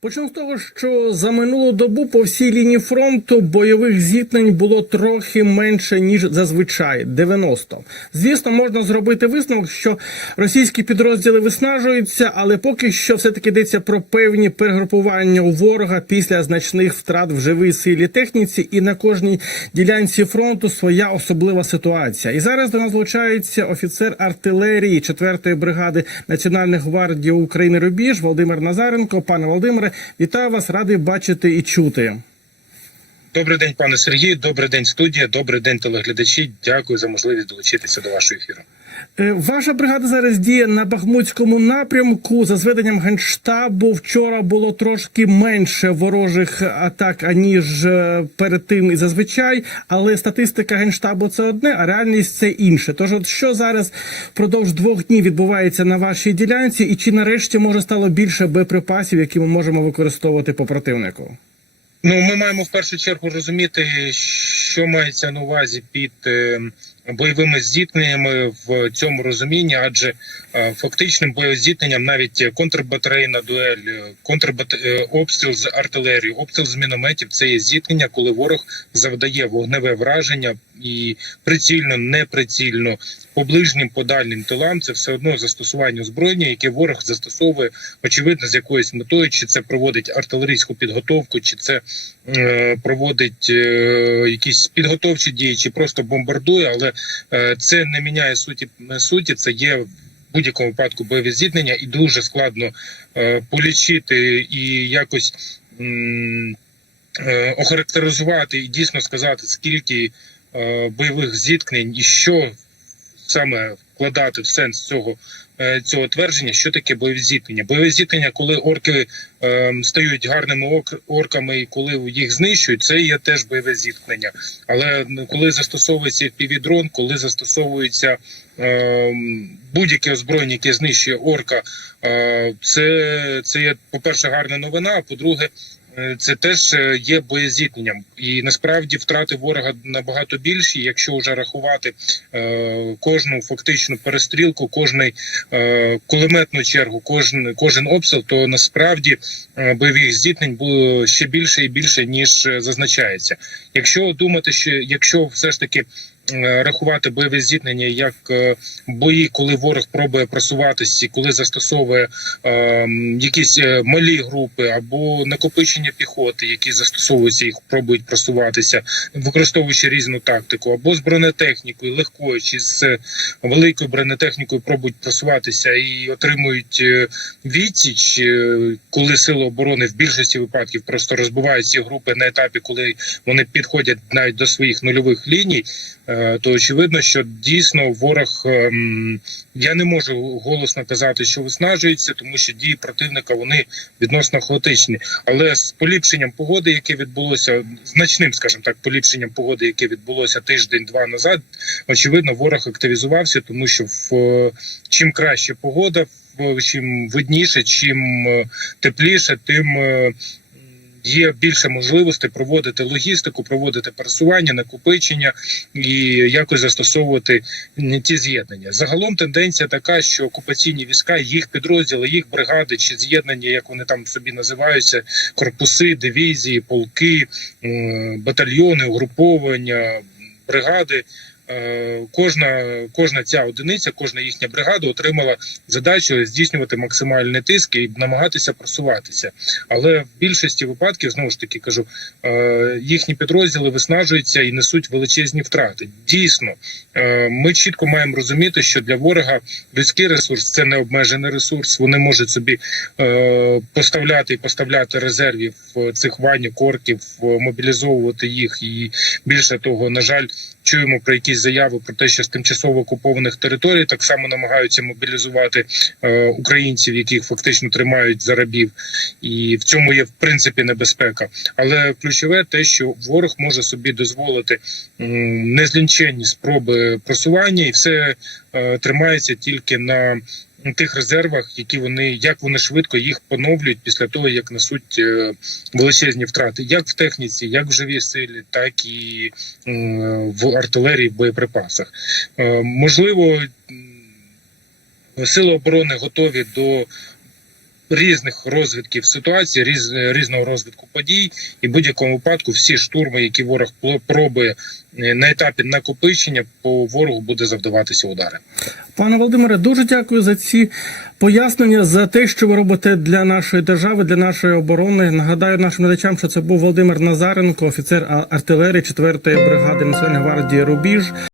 Почнемо з того, що за минулу добу по всій лінії фронту бойових зіткнень було трохи менше ніж зазвичай 90. Звісно, можна зробити висновок, що російські підрозділи виснажуються, але поки що все таки йдеться про певні перегрупування у ворога після значних втрат в живій силі техніці, і на кожній ділянці фронту своя особлива ситуація. І зараз до нас долучається офіцер артилерії 4-ї бригади Національної гвардії України Рубіж Володимир Назаренко. Пане Володимире, вітаю вас, радий бачити і чути. Добрий день, пане Сергію. Добрий день, студія. Добрий день, телеглядачі. Дякую за можливість долучитися до вашого ефіру. Е, Ваша бригада зараз діє на Бахмутському напрямку. За зведенням генштабу вчора було трошки менше ворожих атак аніж е, перед тим і зазвичай. Але статистика генштабу це одне, а реальність це інше. Тож, от що зараз впродовж двох днів відбувається на вашій ділянці, і чи нарешті може стало більше боєприпасів, які ми можемо використовувати по противнику? Ну, ми маємо в першу чергу розуміти, що мається на увазі під е, бойовими зіткненнями в цьому розумінні, адже е, фактичним боєзіткненням навіть контрбатарейна дуель, е, контрбат... е, обстріл з артилерії, обстріл з мінометів це є зіткнення, коли ворог завдає вогневе враження і прицільно, неприцільно по ближнім по дальнім тилам. Це все одно застосування озброєння, яке ворог застосовує очевидно з якоюсь метою, чи це проводить артилерійську підготовку, чи це е, проводить е, якісь підготовчі дії, чи просто бомбардує, але це не міняє суті суті. Це є в будь-якому випадку бойові зіткнення, і дуже складно е, полічити і якось. е, Охарактеризувати і дійсно сказати, скільки е, бойових зіткнень і що саме вкладати в сенс цього е, цього твердження, що таке бойові зіткнення. Бойові зіткнення, коли орки е, стають гарними орками, і коли їх знищують, це є теж бойове зіткнення. Але коли застосовується півідрон, коли застосовується е, будь-яке озброєння, яке знищує орка, е, це, це є по перше гарна новина. А по-друге, Е, це теж е, є боєзіткненням, і насправді втрати ворога набагато більші. Якщо вже рахувати е, кожну фактичну перестрілку, кожний е, кулеметну чергу, кожен кожен обстріл, то насправді е, бойових зіткнень було ще більше і більше ніж е, зазначається. Якщо думати, що якщо все ж таки е, рахувати бойові зіткнення як е, бої, коли ворог пробує просуватися, коли застосовує е, якісь е, малі групи або накопичення піхоти, які застосовуються їх, пробують просуватися, використовуючи різну тактику, або з бронетехнікою, легкою чи з е, великою бронетехнікою пробують просуватися і отримують е, відсіч, е, коли сили оборони в більшості випадків просто розбивають ці групи на етапі, коли вони підходять навіть до своїх нульових ліній. Е, То очевидно, що дійсно ворог ем, я не можу голосно казати, що виснажується, тому що дії противника вони відносно хаотичні. Але з поліпшенням погоди, яке відбулося значним, скажімо так, поліпшенням погоди, яке відбулося тиждень-два назад, очевидно, ворог активізувався, тому що в е, чим краще погода, чим видніше, чим е, тепліше, тим. Є більше можливостей проводити логістику, проводити пересування, накопичення і якось застосовувати ті з'єднання. Загалом тенденція така, що окупаційні війська, їх підрозділи, їх бригади чи з'єднання, як вони там собі називаються, корпуси, дивізії, полки, батальйони, угруповання, бригади. Е, Кожна кожна ця одиниця, кожна їхня бригада отримала задачу здійснювати максимальний тиск і намагатися просуватися. Але в більшості випадків знову ж таки кажу, е, їхні підрозділи виснажуються і несуть величезні втрати. Дійсно, е, ми чітко маємо розуміти, що для ворога людський ресурс це не обмежений ресурс. Вони можуть собі поставляти і поставляти резервів цих ванів, орків, е, мобілізовувати їх. І більше того, на жаль, чуємо про якісь заяви про те, що з тимчасово окупованих територій так само намагаються мобілізувати е, українців, яких фактично тримають за рабів, і в цьому є в принципі небезпека. Але ключове те, що ворог може собі дозволити м, незлінченні спроби просування, і все е, тримається тільки на тих резервах, які вони як вони швидко їх поновлюють після того, як несуть е, величезні втрати, як в техніці, як в живій силі, так і е, в артилерії, в боєприпасах. Е, Можливо, сили оборони готові до різних розвитків ситуації, різ, різного розвитку подій, і в будь-якому випадку всі штурми, які ворог пробує е, на етапі накопичення, по ворогу буде завдаватися удари. Пане Володимире, дуже дякую за ці пояснення, за те, що ви робите для нашої держави, для нашої оборони. Нагадаю нашим глядачам, що це був Володимир Назаренко, офіцер артилерії 4-ї бригади Національної гвардії Рубіж.